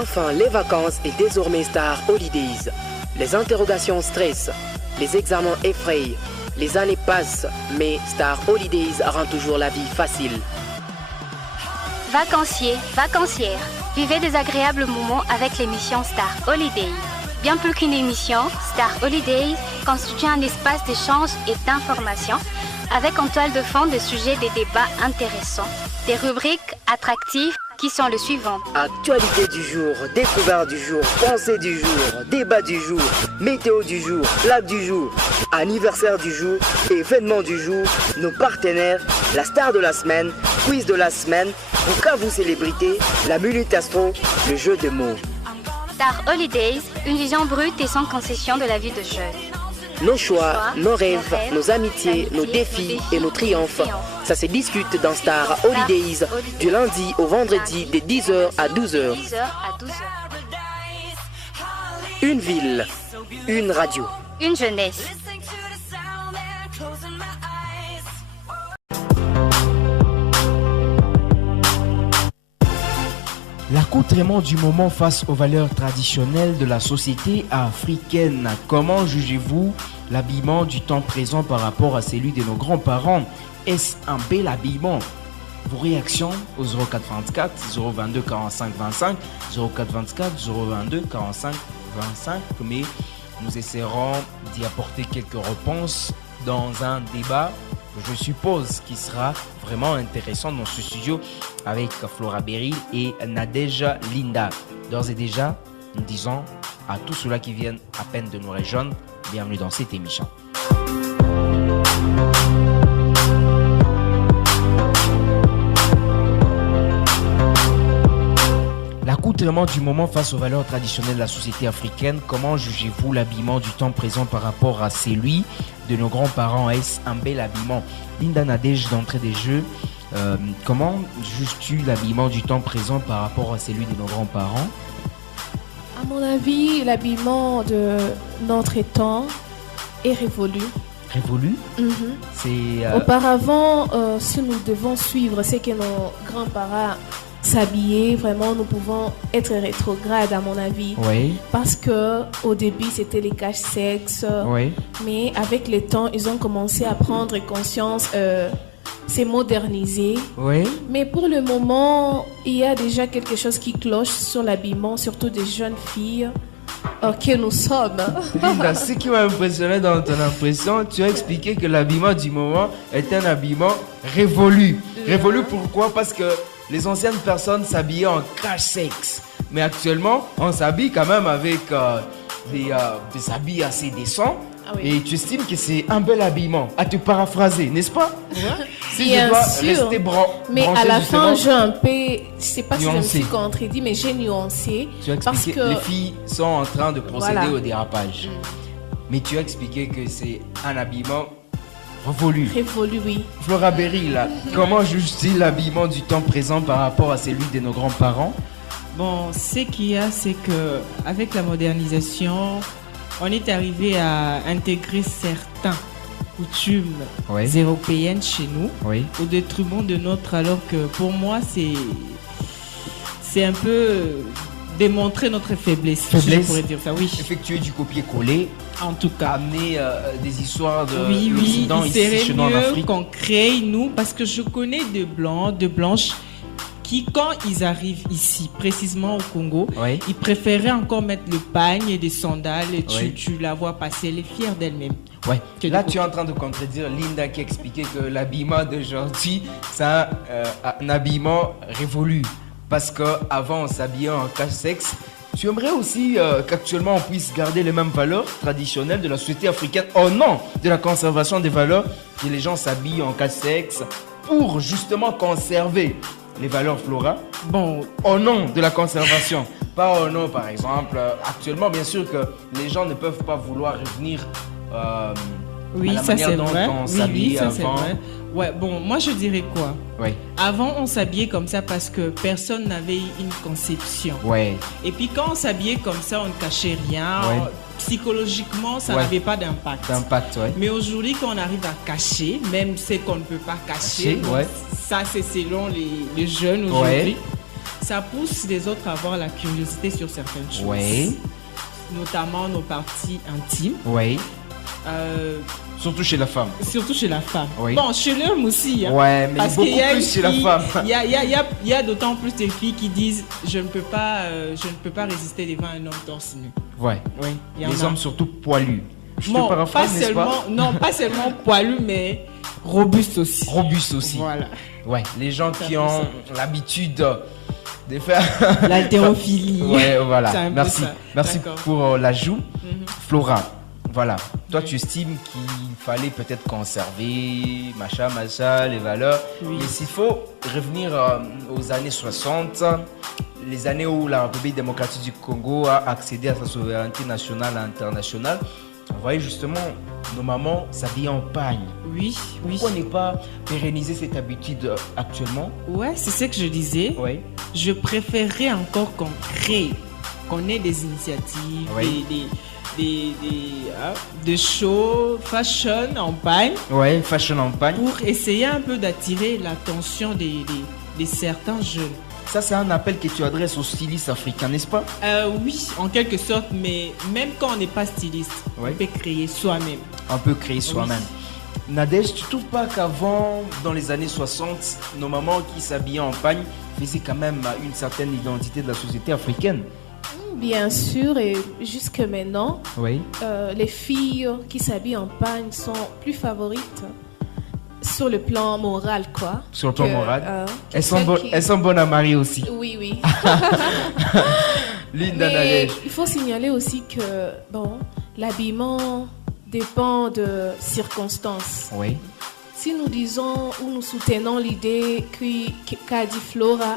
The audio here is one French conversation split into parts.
Enfin, les vacances et désormais Star Holidays. Les interrogations stressent, les examens effrayent, les années passent, mais Star Holidays rend toujours la vie facile. Vacanciers, vacancières, vivez des agréables moments avec l'émission Star Holidays. Bien plus qu'une émission, Star Holidays constitue un espace d'échange et d'information avec en toile de fond des sujets des débats intéressants, des rubriques attractives qui sont les suivantes. Actualité du jour, découverte du jour, pensée du jour, débat du jour, météo du jour, blague du jour, anniversaire du jour, événement du jour, nos partenaires, la star de la semaine, quiz de la semaine, pour cas vous célébrité, la minute astro, le jeu de mots. Star Holidays, une vision brute et sans concession de la vie de jeunes. Nos choix, nos rêves, nos amitiés, nos défis et nos triomphes. Ça se discute dans Star Holidays du lundi au vendredi de 10h à 12h. Une ville, une radio. Une jeunesse. L'accoutrement du moment face aux valeurs traditionnelles de la société africaine. Comment jugez-vous l'habillement du temps présent par rapport à celui de nos grands-parents? Est-ce un bel habillement? Vos réactions au 0424 022 45 25, 0424 022 45 25, mais nous essaierons d'y apporter quelques réponses dans un débat, je suppose, qui sera vraiment intéressant dans ce studio avec Flora Beryl et Nadège Linda. D'ores et déjà, nous disons à tous ceux-là qui viennent à peine de nous rejoindre, bienvenue dans cette émission. L'accoutrement du moment face aux valeurs traditionnelles de la société africaine, comment jugez-vous l'habillement du temps présent par rapport à celui de nos grands-parents? Est-ce un bel habillement? Linda, Nadège, d'entrée des jeux, comment juges-tu l'habillement du temps présent par rapport à celui de nos grands-parents? À mon avis, l'habillement de notre temps est révolu. Révolu? Auparavant, si nous devons suivre ce que nos grands-parents s'habiller, vraiment nous pouvons être rétrogrades à mon avis. Oui. Parce que au début c'était les caches-sexes, Oui. mais avec le temps ils ont commencé à prendre conscience, c'est modernisé. Oui. Mais pour le moment il y a déjà quelque chose qui cloche sur l'habillement, surtout des jeunes filles que nous sommes. Linda, ce qui m'a impressionné dans ton impression, tu as expliqué que l'habillement du moment est un habillement révolu. Révolu pourquoi? Parce que les anciennes personnes s'habillaient en cache-sexe. Mais actuellement, on s'habille quand même avec des habits assez décents. Ah oui. Et tu estimes que c'est un bel habillement. À te paraphraser, n'est-ce pas? Si bien je dois sûr. rester mais à la fin, j'ai un peu... Je ne sais pas nuancé. Si je me suis contredit, mais j'ai nuancé. Tu as expliqué que les filles sont en train de procéder au dérapage. Mais tu as expliqué que c'est un habillement révolu. Révolu, oui. Flora Beryl, comment juge-t-il l'habillement du temps présent par rapport à celui de nos grands-parents? Bon, ce qu'il y a, c'est que avec la modernisation, on est arrivé à intégrer certains coutumes européennes chez nous au détriment de notre, alors que pour moi, c'est un peu démontrer notre faiblesse. Je pourrais dire ça, oui. Effectuer du copier-coller. En tout cas, amener des histoires de l'Occident ici chez nous en Afrique. Qu'on crée, nous, parce que je connais de blancs, de blanches qui, quand ils arrivent ici, précisément au Congo, ils préféraient encore mettre le pagne et des sandales et tu la vois passer, elle est fière d'elle-même. Ouais. Là, tu es en train de contredire Linda qui expliquait que l'habillement d'aujourd'hui, c'est un habillement révolu. Parce qu'avant, on s'habillait en cache-sexe. Tu aimerais aussi qu'actuellement on puisse garder les mêmes valeurs traditionnelles de la société africaine au nom de la conservation des valeurs, que les gens s'habillent en cache-sexe pour justement conserver les valeurs Flora. Bon, au nom de la conservation, pas au nom, par exemple. Actuellement, bien sûr que les gens ne peuvent pas vouloir revenir à la manière dont on s'habille avant. Ouais, bon, moi je dirais quoi? Avant, on s'habillait comme ça parce que personne n'avait une conception. Et puis quand on s'habillait comme ça, on ne cachait rien. Psychologiquement, ça n'avait pas d'impact. Mais aujourd'hui, quand on arrive à cacher, même ce qu'on ne peut pas cacher, ça c'est selon les jeunes aujourd'hui, ça pousse les autres à avoir la curiosité sur certaines choses. Oui. Notamment nos parties intimes. Oui. Surtout chez la femme. Surtout chez la femme. Oui. Bon, chez l'homme aussi. Hein, ouais, mais parce beaucoup plus chez la femme. Il y a d'autant plus de filles qui disent je ne peux pas résister devant un homme torse nu. Ouais. Oui. Les hommes surtout poilus. Bon, pas seulement poilus, mais robustes aussi. Robustes aussi. Voilà. Ouais, les gens qui ont l'habitude de faire l'haltérophilie. Ouais, voilà. Merci D'accord. pour l'ajout. Flora, voilà. Toi, tu estimes qu'il fallait peut-être conserver, machin, les valeurs. Oui. Mais s'il faut revenir aux années 60, les années où la République démocratique du Congo a accédé à sa souveraineté nationale et internationale, on voyait justement nos mamans s'habiller en pagne. Oui. Pourquoi ne pas pérenniser cette habitude actuellement? Ouais, c'est ce que je disais. Oui. Je préférerais encore qu'on ait des initiatives, des shows fashion en pagne. Ouais, fashion en pagne. Pour essayer un peu d'attirer l'attention des certains jeunes. Ça, c'est un appel que tu adresses aux stylistes africains, n'est-ce pas? Oui, en quelque sorte, mais même quand on n'est pas styliste, on peut créer soi-même. On peut créer soi-même. Nadège, tu ne trouves pas qu'avant, dans les années 60, nos mamans qui s'habillaient en pagne faisaient quand même une certaine identité de la société africaine? Bien sûr, et jusque maintenant, les filles qui s'habillent en pagne sont plus favorites sur le plan moral, quoi. Sur le plan moral. Elles sont bonnes à marier aussi. Oui. Mais il faut signaler aussi que l'habillement dépend de circonstances. Oui. Si nous disons ou nous soutenons l'idée qu'a dit Flora,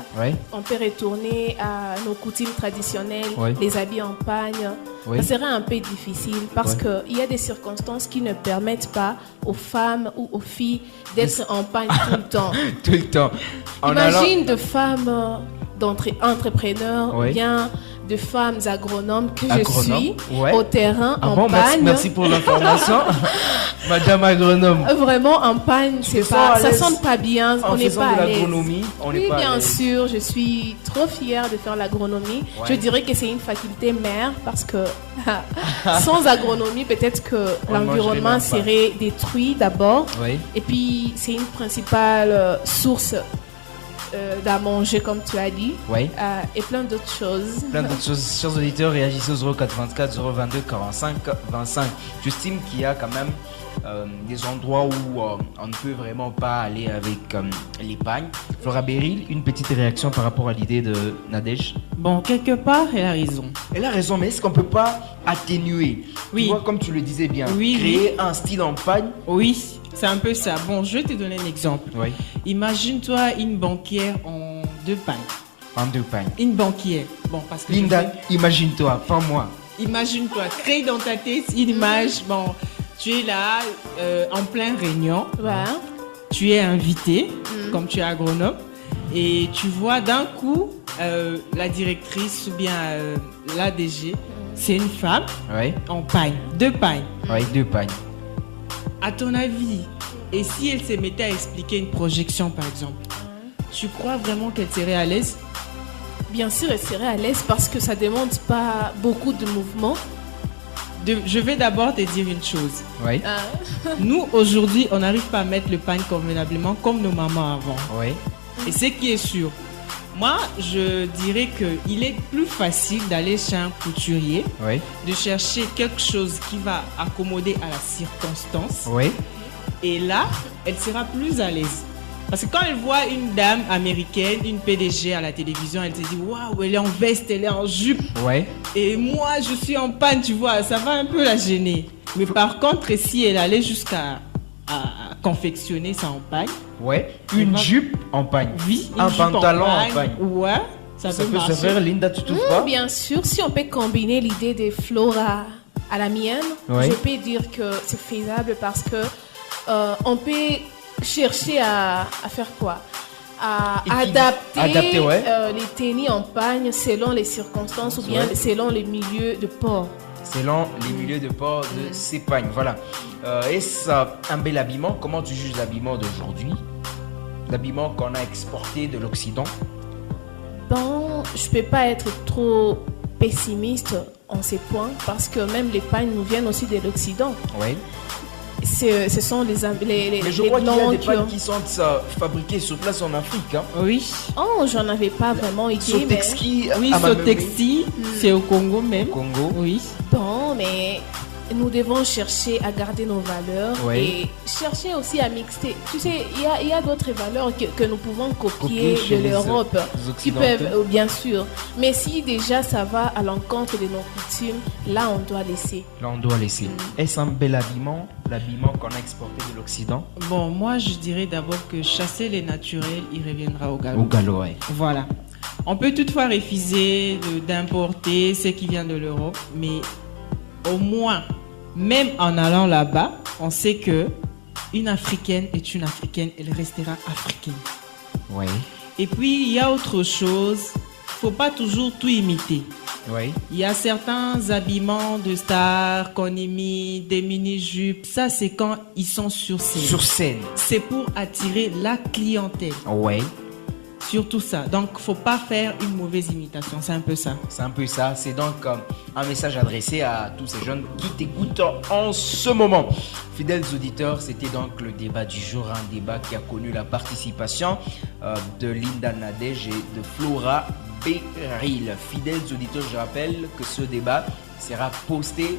on peut retourner à nos coutumes traditionnelles, les habits en pagne, ça serait un peu difficile parce qu'il y a des circonstances qui ne permettent pas aux femmes ou aux filles d'être en pagne tout le temps. Tout le temps. Imagine de femmes entrepreneurs ou bien de femmes agronomes que je suis au terrain en pagne. Merci pour l'information. Madame agronome. Vraiment en pagne, ça sonne pas bien, on n'est pas à l'aise. Oui, bien sûr, je suis trop fière de faire l'agronomie. Je dirais que c'est une faculté mère parce que sans agronomie, peut-être que l'environnement serait détruit d'abord. Et puis, c'est une principale source d'à manger, comme tu as dit, et plein d'autres choses. Chers auditeurs, réagissez au 084 022 45 25. J'estime qu'il y a quand même des endroits où on ne peut vraiment pas aller avec les pagnes. Flora Beryl, une petite réaction par rapport à l'idée de Nadège? Bon, quelque part, elle a raison. Elle a raison, mais est-ce qu'on ne peut pas atténuer? Tu vois, comme tu le disais bien, créer un style en pagne? Oui. C'est un peu ça. Bon, je vais te donner un exemple. Imagine-toi une banquière en 2 pagnes. En 2 pagnes. Une banquière. Bon, parce que Linda, imagine-toi, pas moi. Imagine-toi, crée dans ta tête une image. Bon, tu es là en plein réunion. Tu es invité, comme tu es agronome. Et tu vois d'un coup la directrice ou bien l'ADG, c'est une femme en pagne. 2 pagnes. Oui, 2 pagnes. À ton avis, et si elle se mettait à expliquer une projection, par exemple, tu crois vraiment qu'elle serait à l'aise? Bien sûr, elle serait à l'aise parce que ça ne demande pas beaucoup de mouvement. Je vais d'abord te dire une chose. Nous, aujourd'hui, on n'arrive pas à mettre le pagne convenablement comme nos mamans avant. Et ce qui est sûr, moi, je dirais qu'il est plus facile d'aller chez un couturier, de chercher quelque chose qui va accommoder à la circonstance. Et là, elle sera plus à l'aise. Parce que quand elle voit une dame américaine, une PDG à la télévision, elle se dit « Waouh, elle est en veste, elle est en jupe. Et moi, je suis en panne, tu vois, ça va un peu la gêner. » Mais par contre, si elle allait jusqu'à confectionner ça en pagne. Une jupe en pagne. Oui, un pantalon en pagne. Ça peut se marcher. faire, Linda, tu trouves pas? Bien sûr, si on peut combiner l'idée de Flora à la mienne, je peux dire que c'est faisable parce que on peut chercher à faire quoi? À adapter les tenues en pagne selon les circonstances ou bien selon les milieux de port. Selon les milieux de port de ces pagnes. Voilà. Est-ce un bel habillement? Comment tu juges l'habillement d'aujourd'hui? L'habillement qu'on a exporté de l'Occident? Bon, je peux pas être trop pessimiste en ces points parce que même les pagnes nous viennent aussi de l'Occident. Oui. Ce sont les Mais je crois qu'il y a des pagnes qui sont fabriquées sur place en Afrique. Hein. Oui. Oh, j'en avais pas vraiment idée. Sotexi, oui, Sotexi, c'est au Congo même. Au Congo. Oui. Bon, mais nous devons chercher à garder nos valeurs et chercher aussi à mixer. Tu sais, il y a d'autres valeurs que nous pouvons copier de l'Europe, qui peuvent, bien sûr. Mais si déjà ça va à l'encontre de nos coutumes, là on doit laisser. Est-ce un bel habillement, l'habillement qu'on a exporté de l'Occident? Bon, moi je dirais d'abord que chasser les naturels, il reviendra au galop. Au galop, oui. Voilà. On peut toutefois refuser d'importer ce qui vient de l'Europe, mais au moins, même en allant là-bas, on sait que une Africaine est une Africaine, elle restera africaine. Oui. Et puis, il y a autre chose, il ne faut pas toujours tout imiter. Oui. Il y a certains habillements de stars qu'on imite, des mini-jupes. Ça, c'est quand ils sont sur scène. Sur scène. C'est pour attirer la clientèle. Oui. Surtout ça. Donc, il ne faut pas faire une mauvaise imitation. C'est un peu ça. C'est un peu ça. C'est donc un message adressé à tous ces jeunes qui t'écoutent en ce moment. Fidèles auditeurs, c'était donc le débat du jour. Un débat qui a connu la participation de Linda Nadège et de Flora Beryl. Fidèles auditeurs, je rappelle que ce débat sera posté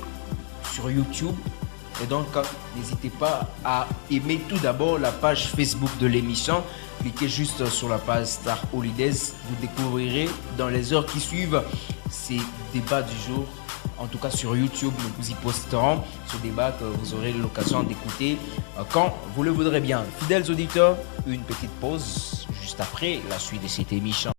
sur YouTube. Et donc, n'hésitez pas à aimer tout d'abord la page Facebook de l'émission. Cliquez juste sur la page Star Holidays. Vous découvrirez dans les heures qui suivent ces débats du jour. En tout cas, sur YouTube, nous vous y posterons ce débat que vous aurez l'occasion d'écouter quand vous le voudrez bien. Fidèles auditeurs, une petite pause juste après la suite de cette émission.